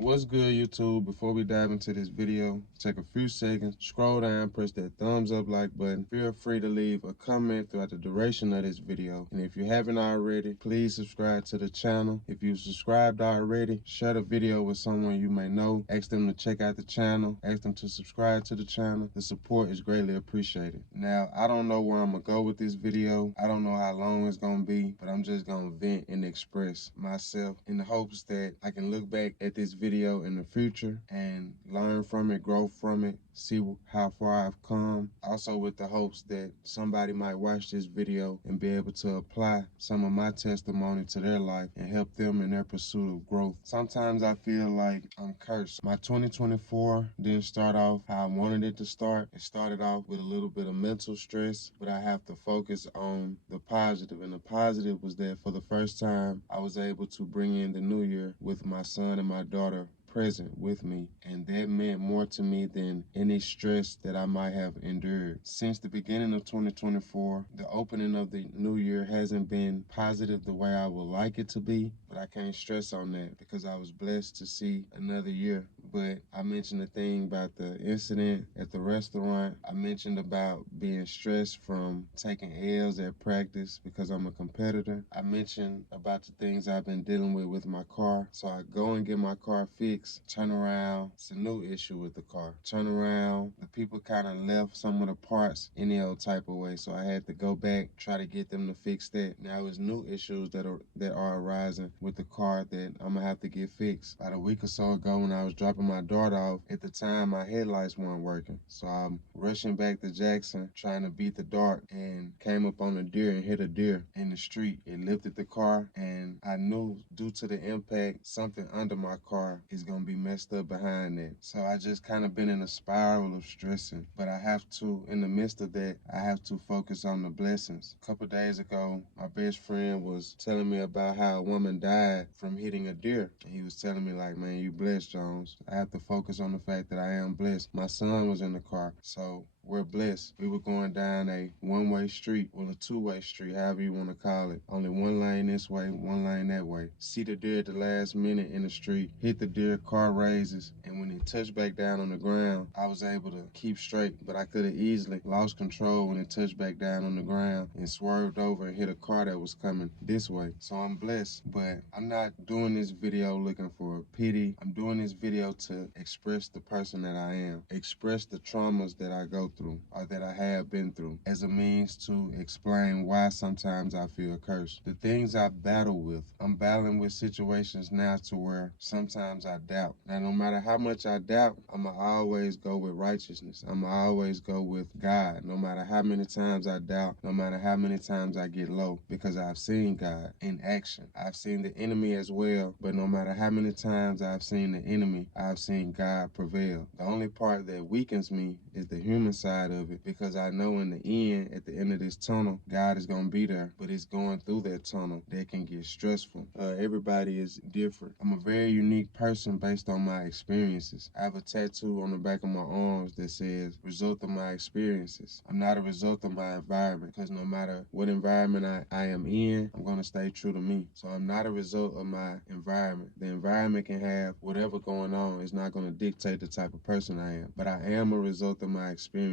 What's good, YouTube? Before we dive into this video, take a few seconds, scroll down, press that thumbs up like button. Feel free to leave a comment throughout the duration of this video. And if you haven't already, please subscribe to the channel. If you've subscribed already, share the video with someone you may know. Ask them to check out the channel. Ask them to subscribe to the channel. The support is greatly appreciated. Now, I don't know where I'm gonna go with this video. I don't know how long it's gonna be, but I'm just gonna vent and express myself in the hopes that I can look back at this video in the future and learn from it, grow from it, see how far I've come. Also with the hopes that somebody might watch this video and be able to apply some of my testimony to their life and help them in their pursuit of growth. Sometimes I feel like I'm cursed. My 2024 didn't start off how I wanted it to start. It started off with a little bit of mental stress, but I have to focus on the positive. And the positive was that for the first time, I was able to bring in the new year with my son and my daughter present with me, and that meant more to me than any stress that I might have endured. Since the beginning of 2024, the opening of the new year hasn't been positive the way I would like it to be, but I can't stress on that because I was blessed to see another year. But I mentioned the thing about the incident at the restaurant. I mentioned about being stressed from taking L's at practice because I'm a competitor. I mentioned about the things I've been dealing with my car. So I go and get my car fixed, turn around, it's a new issue with the car. Turn around, the people kind of left some of the parts any old type of way. So I had to go back, try to get them to fix that. Now it's new issues that are arising with the car that I'm gonna have to get fixed. About a week or so ago when I was dropping my daughter off, at the time my headlights weren't working. So I'm rushing back to Jackson, trying to beat the dark, and came up on a deer and hit a deer in the street. It lifted the car, and I knew due to the impact, something under my car is gonna be messed up behind that. So I just kind of been in a spiral of stressing. But I have to, in the midst of that, I have to focus on the blessings. A couple days ago, my best friend was telling me about how a woman died from hitting a deer. And he was telling me like, man, you blessed, Jones. I have to focus on the fact that I am blessed. My son was in the car, so we're blessed. We were going down a one-way street, well, a two-way street, however you want to call it. Only one lane this way, one lane that way. See the deer at the last minute in the street, hit the deer, car raises, and when it touched back down on the ground, I was able to keep straight, but I could have easily lost control when it touched back down on the ground and swerved over and hit a car that was coming this way. So I'm blessed, but I'm not doing this video looking for pity. I'm doing this video to express the person that I am, express the traumas that I go through or that I have been through as a means to explain why sometimes I feel cursed. The things I battle with, I'm battling with situations now to where sometimes I doubt. Now, no matter how much I doubt, I'ma always go with righteousness. I'ma always go with God. No matter how many times I doubt, no matter how many times I get low, because I've seen God in action. I've seen the enemy as well, but no matter how many times I've seen the enemy, I've seen God prevail. The only part that weakens me is the human side of it, because I know in the end, at the end of this tunnel, God is going to be there, but it's going through that tunnel that can get stressful. Everybody is different. I'm a very unique person based on my experiences. I have a tattoo on the back of my arms that says, result of my experiences. I'm not a result of my environment, because no matter what environment I am in, I'm going to stay true to me. So I'm not a result of my environment. The environment can have whatever going on. It's not going to dictate the type of person I am, but I am a result of my experiences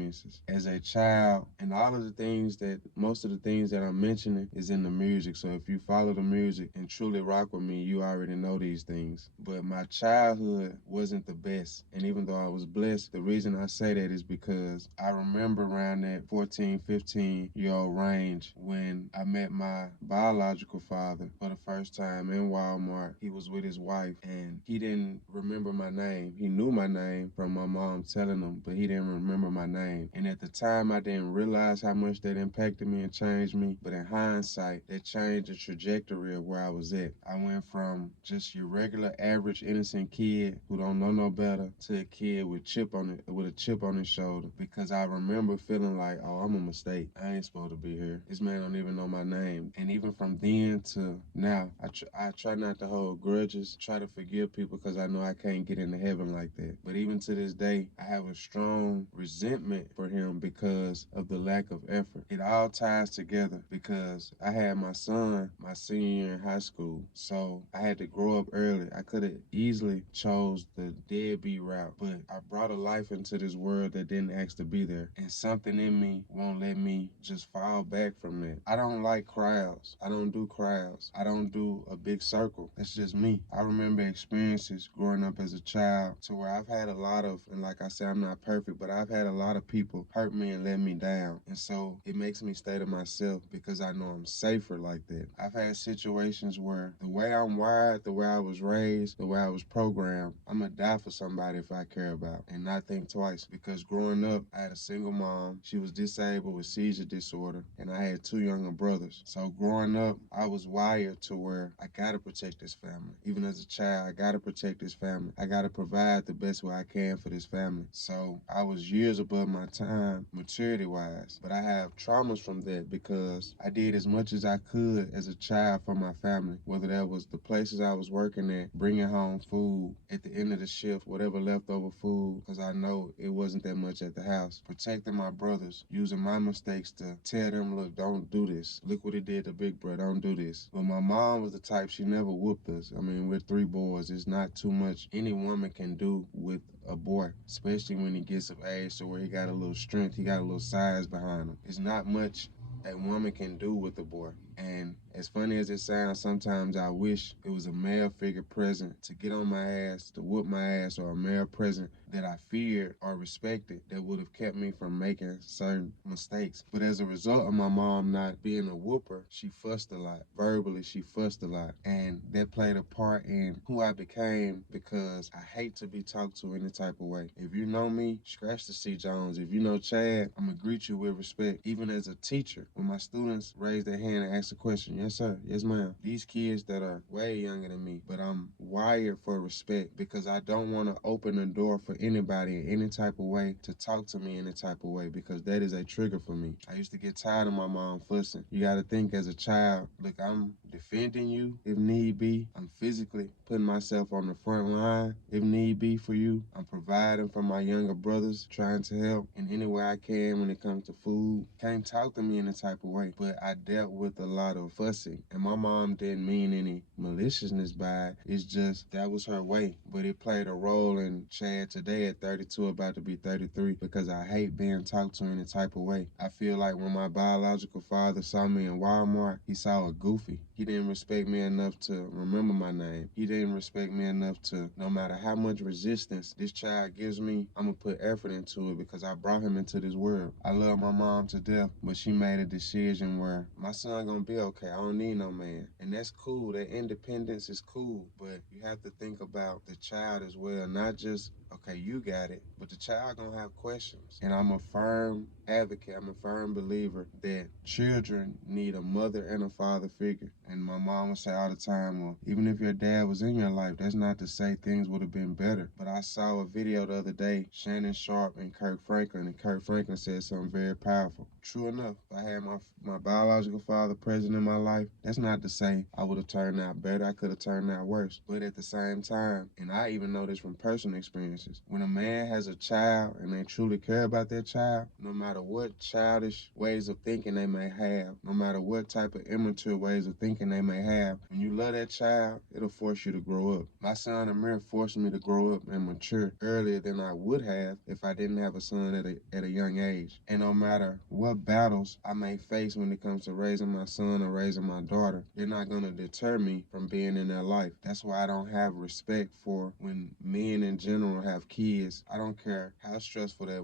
as a child. And all of the things that, most of the things that I'm mentioning is in the music. So if you follow the music and truly rock with me, you already know these things. But my childhood wasn't the best. And even though I was blessed, the reason I say that is because I remember around that 14, 15-year-old range when I met my biological father for the first time in Walmart. He was with his wife and he didn't remember my name. He knew my name from my mom telling him, but he didn't remember my name. And at the time, I didn't realize how much that impacted me and changed me. But in hindsight, that changed the trajectory of where I was at. I went from just your regular, average, innocent kid who don't know no better to a kid with a chip on his shoulder, because I remember feeling like, oh, I'm a mistake. I ain't supposed to be here. This man don't even know my name. And even from then to now, I try not to hold grudges, try to forgive people, because I know I can't get into heaven like that. But even to this day, I have a strong resentment resentment for him because of the lack of effort. It all ties together because I had my son my senior year in high school, so I had to grow up early. I could have easily chose the deadbeat route, but I brought a life into this world that didn't ask to be there, and something in me won't let me just fall back from that. I don't like crowds. I don't do crowds. I don't do a big circle. That's just me. I remember experiences growing up as a child to where I've had a lot of, and like I said, I'm not perfect, but I've had a lot of people hurt me and let me down. And so it makes me stay to myself because I know I'm safer like that. I've had situations where the way I'm wired, the way I was raised, the way I was programmed, I'm gonna die for somebody if I care about and not think twice. Because growing up, I had a single mom. She was disabled with seizure disorder, and I had two younger brothers. So growing up, I was wired to where I gotta protect this family. Even as a child, I gotta protect this family. I gotta provide the best way I can for this family. So I was years above my time, maturity-wise. But I have traumas from that because I did as much as I could as a child for my family, whether that was the places I was working at, bringing home food at the end of the shift, whatever leftover food, because I know it wasn't that much at the house, protecting my brothers, using my mistakes to tell them, look, don't do this. Look what it did to Big Bro, don't do this. But my mom was the type, she never whooped us. I mean, we're three boys. It's not too much any woman can do with a boy, especially when he gets of age to where he got a little strength, he got a little size behind him. It's not much a woman can do with a boy. And as funny as it sounds, sometimes I wish it was a male figure present to get on my ass, to whoop my ass, or a male present that I feared or respected that would have kept me from making certain mistakes. But as a result of my mom not being a whooper, she fussed a lot. Verbally, she fussed a lot. And that played a part in who I became because I hate to be talked to any type of way. If you know me, scratch the C. Jones. If you know Chad, I'm going to greet you with respect. Even as a teacher, when my students raise their hand and ask a question, yes sir, yes ma'am. These kids that are way younger than me, but I'm wired for respect because I don't want to open the door for anybody in any type of way to talk to me any type of way because that is a trigger for me. I used to get tired of my mom fussing. You got to think as a child, look, I'm defending you if need be. I'm physically putting myself on the front line if need be for you. I'm providing for my younger brothers, trying to help in any way I can when it comes to food. Can't talk to me in a type of way, but I dealt with a lot of fussing, and my mom didn't mean any maliciousness by it. It's just that was her way, but it played a role in Chad today at 32, about to be 33, because I hate being talked to in a type of way. I feel like when my biological father saw me in Walmart, he saw a goofy. He didn't respect me enough to remember my name. He didn't respect me enough to, no matter how much resistance this child gives me, I'm gonna put effort into it because I brought him into this world. I love my mom to death, but she made a decision where my son gonna be okay. I don't need no man. And that's cool. That independence is cool, but you have to think about the child as well, not just okay, you got it, but the child gonna have questions. And I'm a firm advocate, I'm a firm believer that children need a mother and a father figure. And my mom would say all the time, well, even if your dad was in your life, that's not to say things would have been better. But I saw a video the other day, Shannon Sharp and Kirk Franklin, and Kirk Franklin said something very powerful. True enough, if I had my biological father present in my life, that's not to say I would have turned out better. I could have turned out worse. But at the same time, and I even know this from personal experiences, when a man has a child and they truly care about that child, no matter what childish ways of thinking they may have, no matter what type of immature ways of thinking they may have, when you love that child, it'll force you to grow up. My son Amir forced me to grow up and mature earlier than I would have if I didn't have a son at a young age. And no matter what battles I may face when it comes to raising my son or raising my daughter, they're not going to deter me from being in their life. That's why I don't have respect for when men in general have kids. I don't care how stressful that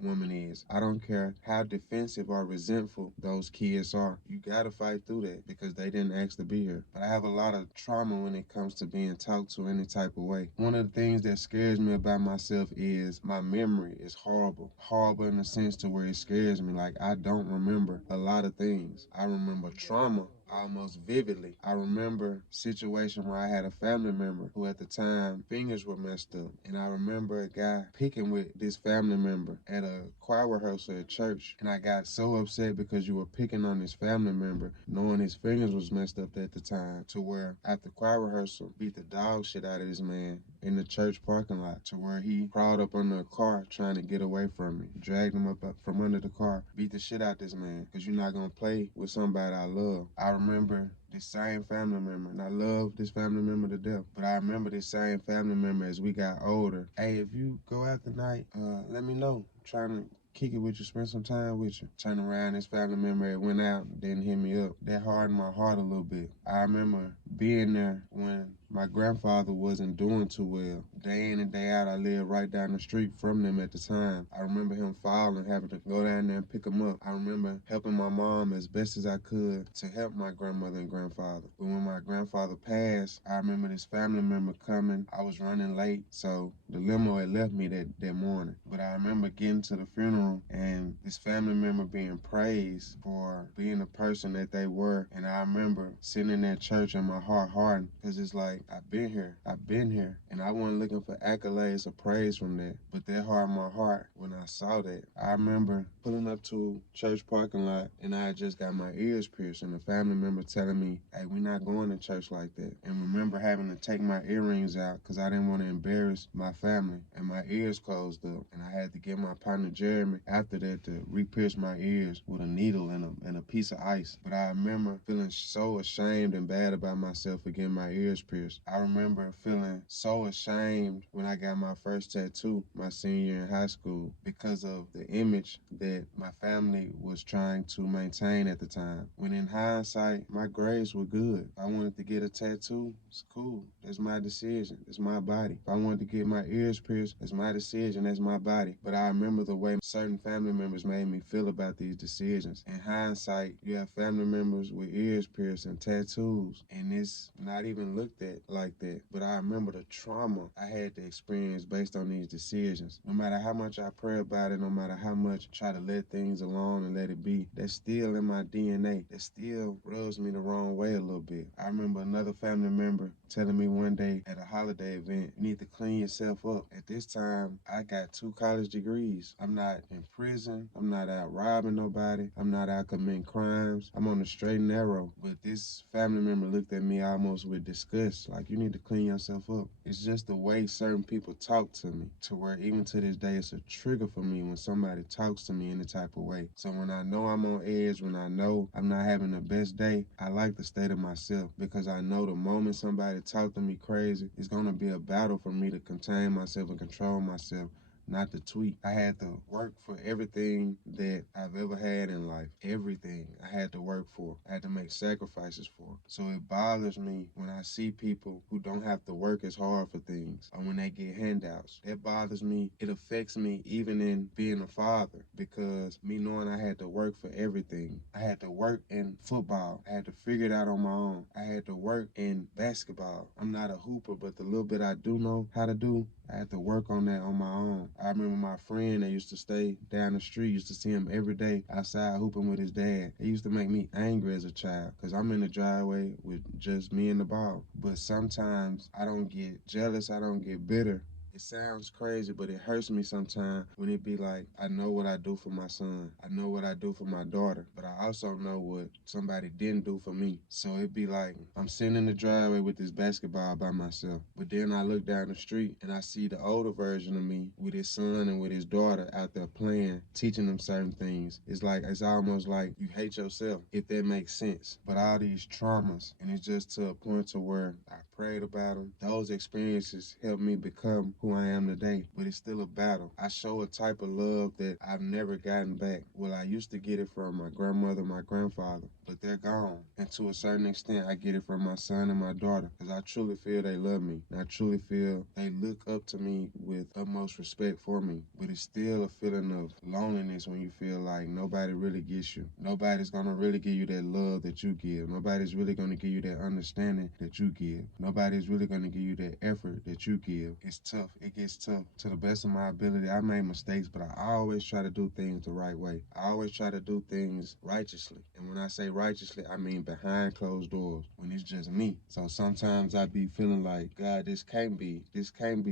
woman is. I don't care how defensive or resentful those kids are. You gotta fight through that because they didn't ask to be here. But I have a lot of trauma when it comes to being talked to any type of way. One of the things that scares me about myself is my memory is horrible. Horrible in the sense to where it scares me. Like I don't remember a lot of things. I remember trauma almost vividly. I remember a situation where I had a family member who at the time fingers were messed up. And I remember a guy picking with this family member at a choir rehearsal at church. And I got so upset because you were picking on this family member, knowing his fingers was messed up at the time, to where after choir rehearsal, beat the dog shit out of this man. in the church parking lot to where he crawled up under a car trying to get away from me, dragged him up from under the car, beat the shit out this man, because you're not going to play with somebody I love. I remember this same family member, and I love this family member to death, but I remember this same family member as we got older. Hey, if you go out tonight, let me know. I'm trying to kick it with you, spend some time with you. Turn around, this family member went out, didn't hit me up. That hardened my heart a little bit. I remember being there when my grandfather wasn't doing too well. Day in and day out, I lived right down the street from them at the time. I remember him falling, having to go down there and pick him up. I remember helping my mom as best as I could to help my grandmother and grandfather. But when my grandfather passed, I remember this family member coming. I was running late, so the limo had left me that morning. But I remember getting to the funeral and this family member being praised for being the person that they were. And I remember sitting in that church and my heart hardened, because it's like, I've been here. And I wasn't looking for accolades or praise from that. But that hardened my heart when I saw that. I remember pulling up to church parking lot and I had just got my ears pierced, and a family member telling me, hey, we're not going to church like that. And remember having to take my earrings out because I didn't want to embarrass my family, and my ears closed up. And I had to get my partner Jeremy after that to re-pierce my ears with a needle and a piece of ice. But I remember feeling so ashamed and bad about myself for getting my ears pierced. I remember feeling so ashamed when I got my first tattoo my senior year in high school because of the image that my family was trying to maintain at the time. When in hindsight, my grades were good. If I wanted to get a tattoo, it's cool. That's my decision. It's my body. If I wanted to get my ears pierced, that's my decision. That's my body. But I remember the way certain family members made me feel about these decisions. In hindsight, you have family members with ears pierced and tattoos, and it's not even looked at like that. But I remember the trauma I had to experience based on these decisions. No matter how much I pray about it, no matter how much I try to let things alone and let it be, that's still in my DNA. That still rubs me the wrong way a little bit. I remember another family member telling me one day at a holiday event, you need to clean yourself up. At this time, I got 2 college degrees. I'm not in prison. I'm not out robbing nobody. I'm not out committing crimes. I'm on the straight and narrow. But this family member looked at me almost with disgust, like, you need to clean yourself up. It's just the way certain people talk to me, to where even to this day, it's a trigger for me when somebody talks to me in a type of way. So when I know I'm on edge, when I know I'm not having the best day, I like to stay to myself, because I know the moment somebody talk to me crazy, it's going to be a battle for me to contain myself and control myself, not to tweet. I had to work for everything that I've ever had in life. Everything I had to work for. I had to make sacrifices for. So it bothers me when I see people who don't have to work as hard for things, or when they get handouts. It bothers me. It affects me even in being a father, because me knowing I had to work for everything. I had to work in football. I had to figure it out on my own. I had to work in basketball. I'm not a hooper, but the little bit I do know how to do, I had to work on that on my own. I remember my friend that used to stay down the street, used to see him every day outside hooping with his dad. It used to make me angry as a child, because I'm in the driveway with just me and the ball. But sometimes I don't get jealous, I don't get bitter. It sounds crazy, but it hurts me sometimes when it be like, I know what I do for my son. I know what I do for my daughter, but I also know what somebody didn't do for me. So it be like, I'm sitting in the driveway with this basketball by myself, but then I look down the street and I see the older version of me with his son and with his daughter out there playing, teaching them certain things. It's almost like you hate yourself, if that makes sense. But all these traumas, and it's just to a point to where I prayed about them. Those experiences helped me become who I am today, but it's still a battle. I show a type of love that I've never gotten back. Well, I used to get it from my grandmother, my grandfather, but they're gone. And to a certain extent, I get it from my son and my daughter, because I truly feel they love me. And I truly feel they look up to me with utmost respect for me. But it's still a feeling of loneliness when you feel like nobody really gets you. Nobody's gonna really give you that love that you give. Nobody's really gonna give you that understanding that you give. Nobody's really gonna give you that effort that you give. It's tough. It gets tough. To the best of my ability, I made mistakes, but I always try to do things the right way. I always try to do things righteously. And when I say righteously, I mean behind closed doors, when it's just me. So sometimes I be feeling like, God, this can't be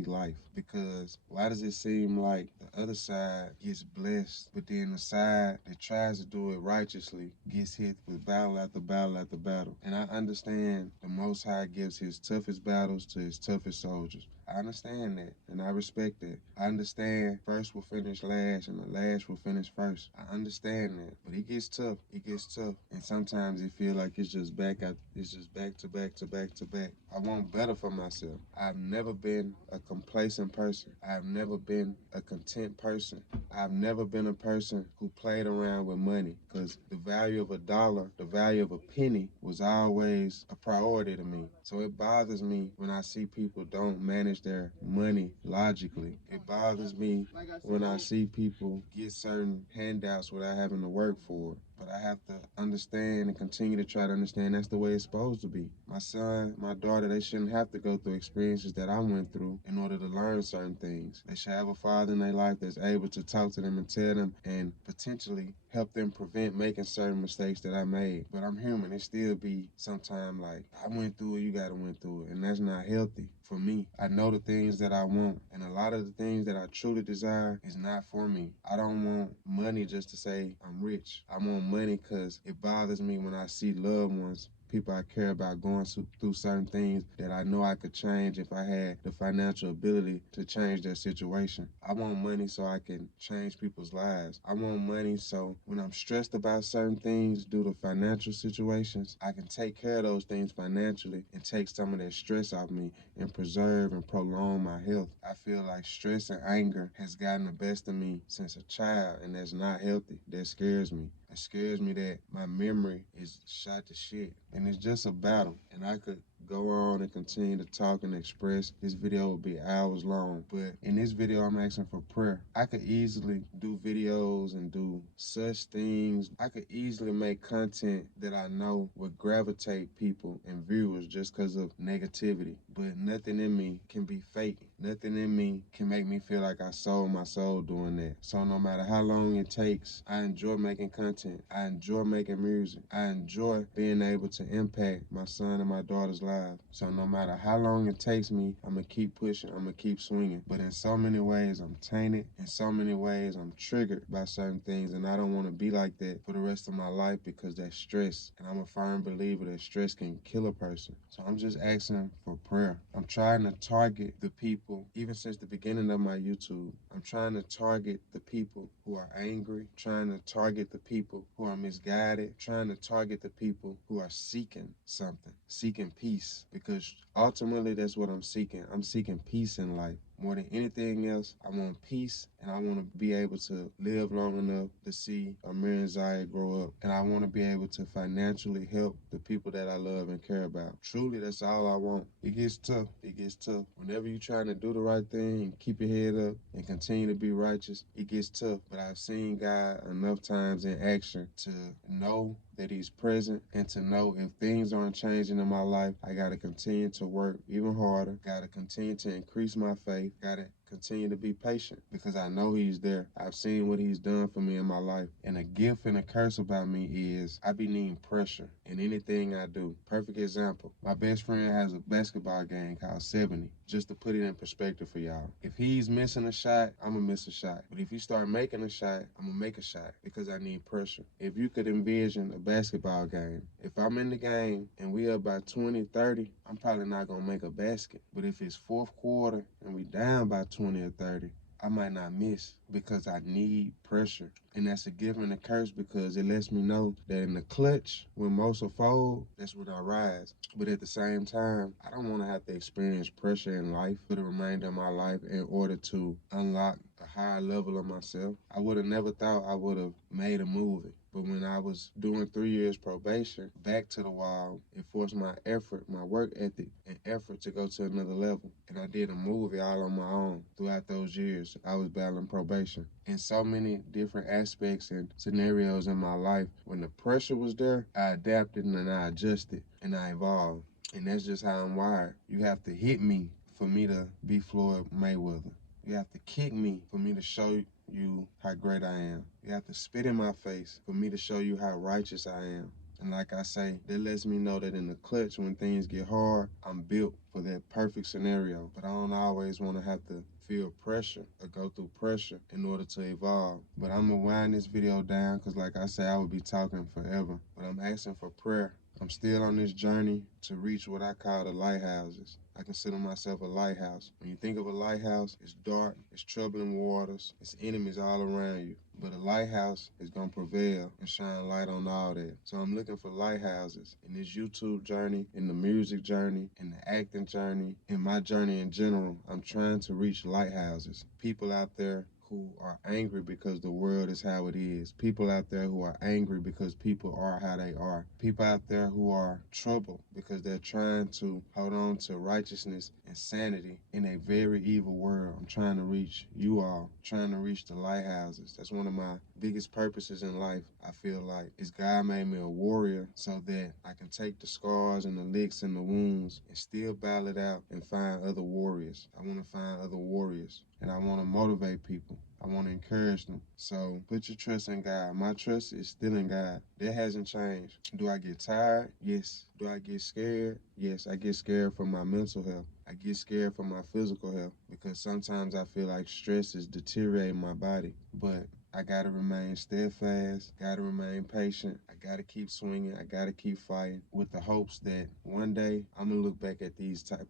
life. Because why does it seem like the other side gets blessed, but then the side that tries to do it righteously gets hit with battle after battle after battle? And I understand the Most High gives his toughest battles to his toughest soldiers. I understand that, and I respect that. I understand first will finish last, and the last will finish first. I understand that, but it gets tough. It gets tough, and sometimes it feels like it's just back. It's just back to back to back to back. I want better for myself. I've never been a complacent person. I've never been a content person. I've never been a person who played around with money, because the value of a dollar, the value of a penny was always a priority to me. So it bothers me when I see people don't manage their money logically. It bothers me when I see people get certain handouts without having to work for it. But I have to understand and continue to try to understand that's the way it's supposed to be. My son, my daughter, they shouldn't have to go through experiences that I went through in order to learn certain things. They should have a father in their life that's able to talk to them and tell them and potentially help them prevent making certain mistakes that I made. But I'm human. It still be sometime like, I went through it, you gotta went through it. And that's not healthy for me. I know the things that I want, and a lot of the things that I truly desire is not for me. I don't want money just to say I'm rich. I want money because it bothers me when I see loved ones, people I care about, going through certain things that I know I could change if I had the financial ability to change their situation. I want money so I can change people's lives. I want money so when I'm stressed about certain things due to financial situations, I can take care of those things financially and take some of that stress off me and preserve and prolong my health. I feel like stress and anger has gotten the best of me since a child, and that's not healthy. That scares me. It scares me that my memory is shot to shit. And it's just a battle. And I could go on and continue to talk and express. This video would be hours long. But in this video, I'm asking for prayer. I could easily do videos and do such things. I could easily make content that I know would gravitate people and viewers just because of negativity. But nothing in me can be fake. Nothing in me can make me feel like I sold my soul doing that. So no matter how long it takes, I enjoy making content. I enjoy making music. I enjoy being able to impact my son and my daughter's lives. So no matter how long it takes me, I'm going to keep pushing. I'm going to keep swinging. But in so many ways, I'm tainted. In so many ways, I'm triggered by certain things. And I don't want to be like that for the rest of my life because that's stress. And I'm a firm believer that stress can kill a person. So I'm just asking for prayer. I'm trying to target the people, even since the beginning of my YouTube. I'm trying to target the people who are angry, trying to target the people who are misguided, trying to target the people who are seeking something, seeking peace, because ultimately that's what I'm seeking. I'm seeking peace in life. More than anything else, I want peace, and I want to be able to live long enough to see Amir and Zaya grow up, and I want to be able to financially help the people that I love and care about. Truly, that's all I want. It gets tough. It gets tough. Whenever you're trying to do the right thing and keep your head up and continue to be righteous, it gets tough. But I've seen God enough times in action to know that he's present and to know if things aren't changing in my life, I got to continue to work even harder, got to continue to increase my faith, got to continue to be patient because I know he's there. I've seen what he's done for me in my life. And a gift and a curse about me is I be needing pressure in anything I do. Perfect example. My best friend has a basketball game called 70. Just to put it in perspective for y'all. If he's missing a shot, I'm going to miss a shot. But if he start making a shot, I'm going to make a shot because I need pressure. If you could envision a basketball game, if I'm in the game and we up by 20, 30, I'm probably not going to make a basket. But if it's fourth quarter and we down by 20 or 30, I might not miss because I need pressure. And that's a gift and a curse because it lets me know that in the clutch, when most will fold, that's when I rise. But at the same time, I don't want to have to experience pressure in life for the remainder of my life in order to unlock a higher level of myself. I would have never thought I would have made a movie. But when I was doing 3 years probation, back to the wall, it forced my effort, my work ethic, and effort to go to another level. And I did a movie all on my own throughout those years. I was battling probation. In so many different aspects and scenarios in my life, when the pressure was there, I adapted and I adjusted and I evolved. And that's just how I'm wired. You have to hit me for me to be Floyd Mayweather. You have to kick me for me to show you how great I am. You have to spit in my face for me to show you how righteous I am. And like I say, that lets me know that in the clutch, when things get hard, I'm built for that perfect scenario. But I don't always want to have to feel pressure or go through pressure in order to evolve. But I'm going to wind this video down because like I say, I would be talking forever. But I'm asking for prayer. I'm still on this journey to reach what I call the lighthouses. I consider myself a lighthouse. When you think of a lighthouse, it's dark, it's troubling waters, it's enemies all around you. But a lighthouse is going to prevail and shine light on all that. So I'm looking for lighthouses in this YouTube journey, in the music journey, in the acting journey, in my journey in general. I'm trying to reach lighthouses. People out there who are angry because the world is how it is. People out there who are angry because people are how they are. People out there who are troubled because they're trying to hold on to righteousness and sanity in a very evil world. I'm trying to reach you all, trying to reach the lighthouses. That's one of my biggest purposes in life, I feel like, is God made me a warrior so that I can take the scars and the licks and the wounds and still battle it out and find other warriors. I want to find other warriors, and I want to motivate people. I want to encourage them. So put your trust in God. My trust is still in God. That hasn't changed. Do I get tired? Yes. Do I get scared? Yes. I get scared for my mental health. I get scared for my physical health because sometimes I feel like stress is deteriorating my body. But I gotta remain steadfast, gotta remain patient, I gotta keep swinging, I gotta keep fighting with the hopes that one day I'm gonna look back at these type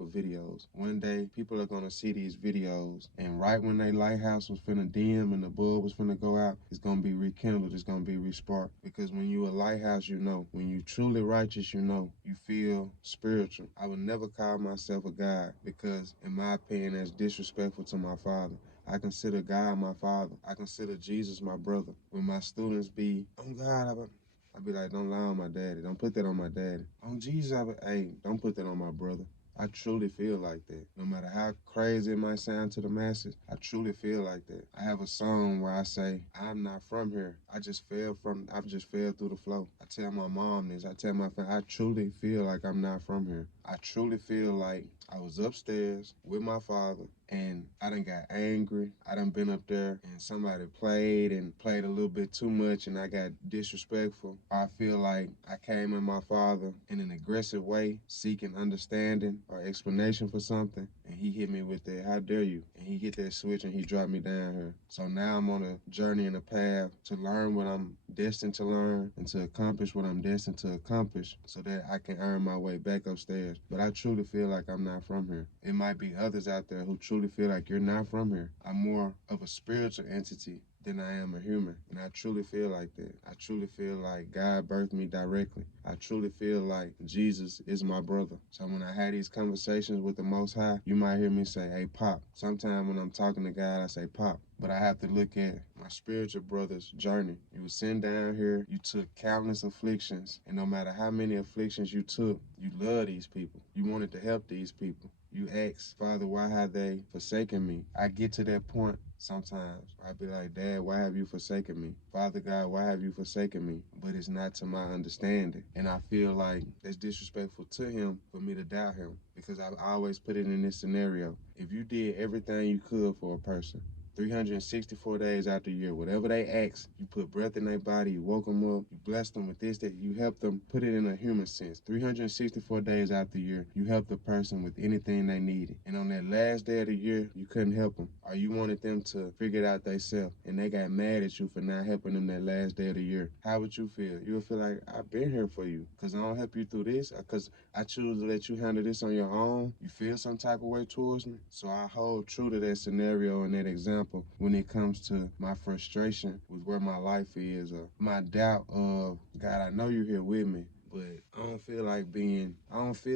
of videos. One day people are gonna see these videos, and right when they lighthouse was finna dim and the bulb was finna go out, it's gonna be rekindled, it's gonna be resparked. Because when you a lighthouse, you know. When you truly righteous, you know. You feel spiritual. I would never call myself a God because, in my opinion, that's disrespectful to my Father. I consider God my father. I consider Jesus my brother. When my students be, oh God, I be like, don't lie on my daddy. Don't put that on my daddy. On Jesus, hey, don't put that on my brother. I truly feel like that. No matter how crazy it might sound to the masses, I truly feel like that. I have a song where I say, I'm not from here. I've just fell through the flow. I tell my mom this. I tell my family, I truly feel like I'm not from here. I truly feel like I was upstairs with my father and I done got angry. I done been up there and somebody played a little bit too much and I got disrespectful. I feel like I came at my father in an aggressive way, seeking understanding or explanation for something, and he hit me with that, how dare you? And he hit that switch and he dropped me down here. So now I'm on a journey and a path to learn what I'm destined to learn and to accomplish what I'm destined to accomplish so that I can earn my way back upstairs. But I truly feel like I'm not from here. It might be others out there who truly feel like you're not from here. I'm more of a spiritual entity than I am a human. And I truly feel like that. I truly feel like God birthed me directly. I truly feel like Jesus is my brother. So when I had these conversations with the Most High, you might hear me say, hey, Pop. Sometimes when I'm talking to God, I say, Pop. But I have to look at my spiritual brother's journey. You were sent down here, you took countless afflictions, and no matter how many afflictions you took, you love these people. You wanted to help these people. You ask, Father, why have they forsaken me? I get to that point sometimes. I be like, Dad, why have you forsaken me? Father God, why have you forsaken me? But it's not to my understanding. And I feel like that's disrespectful to him for me to doubt him because I always put it in this scenario. If you did everything you could for a person, 364 days out the year, whatever they ask, you put breath in their body, you woke them up, you blessed them with this, that, you help them, put it in a human sense. 364 days out the year, you help the person with anything they needed. And on that last day of the year, you couldn't help them, or you wanted them to figure it out themselves, and they got mad at you for not helping them that last day of the year. How would you feel? You would feel like, I've been here for you, because I don't help you through this, because I choose to let you handle this on your own. You feel some type of way towards me? So I hold true to that scenario and that example when it comes to my frustration with where my life is, or my doubt of, God, I know you're here with me, but I don't feel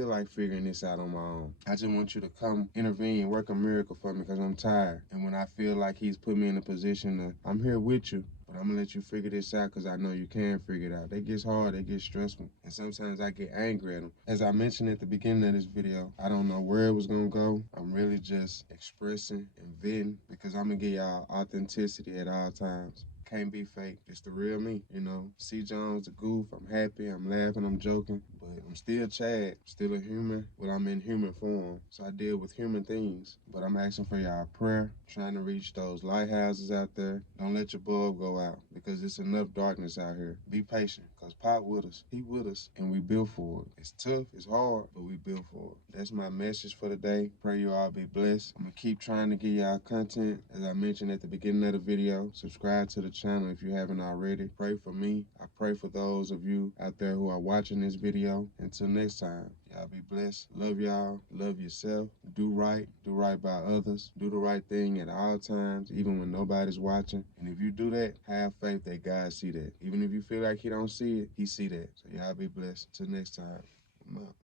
like figuring this out on my own. I just want you to come intervene, work a miracle for me because I'm tired. And when I feel like he's put me in a position to, I'm here with you, but I'm gonna let you figure this out because I know you can figure it out. That gets hard, that gets stressful. And sometimes I get angry at him. As I mentioned at the beginning of this video, I don't know where it was gonna go. I'm really just expressing and venting because I'm gonna give y'all authenticity at all times. Can't be fake. It's the real me, you know. C. Jones, the goof. I'm happy, I'm laughing, I'm joking. But I'm still Chad, still a human, but I'm in human form. So I deal with human things. But I'm asking for y'all prayer, trying to reach those lighthouses out there. Don't let your bulb go out because it's enough darkness out here. Be patient, because Pop with us. He with us, and we built for it. It's tough, it's hard, but we built for it. That's my message for today. Pray you all be blessed. I'm going to keep trying to give y'all content. As I mentioned at the beginning of the video, subscribe to the channel if you haven't already. Pray for me. I pray for those of you out there who are watching this video. video. Until next time, y'all be blessed. Love y'all. Love yourself. Do right by others. Do the right thing at all times, even when nobody's watching. And if you do that, have faith that God see that. Even if you feel like he don't see it, he see that. So y'all be blessed. Till next time, I'm out.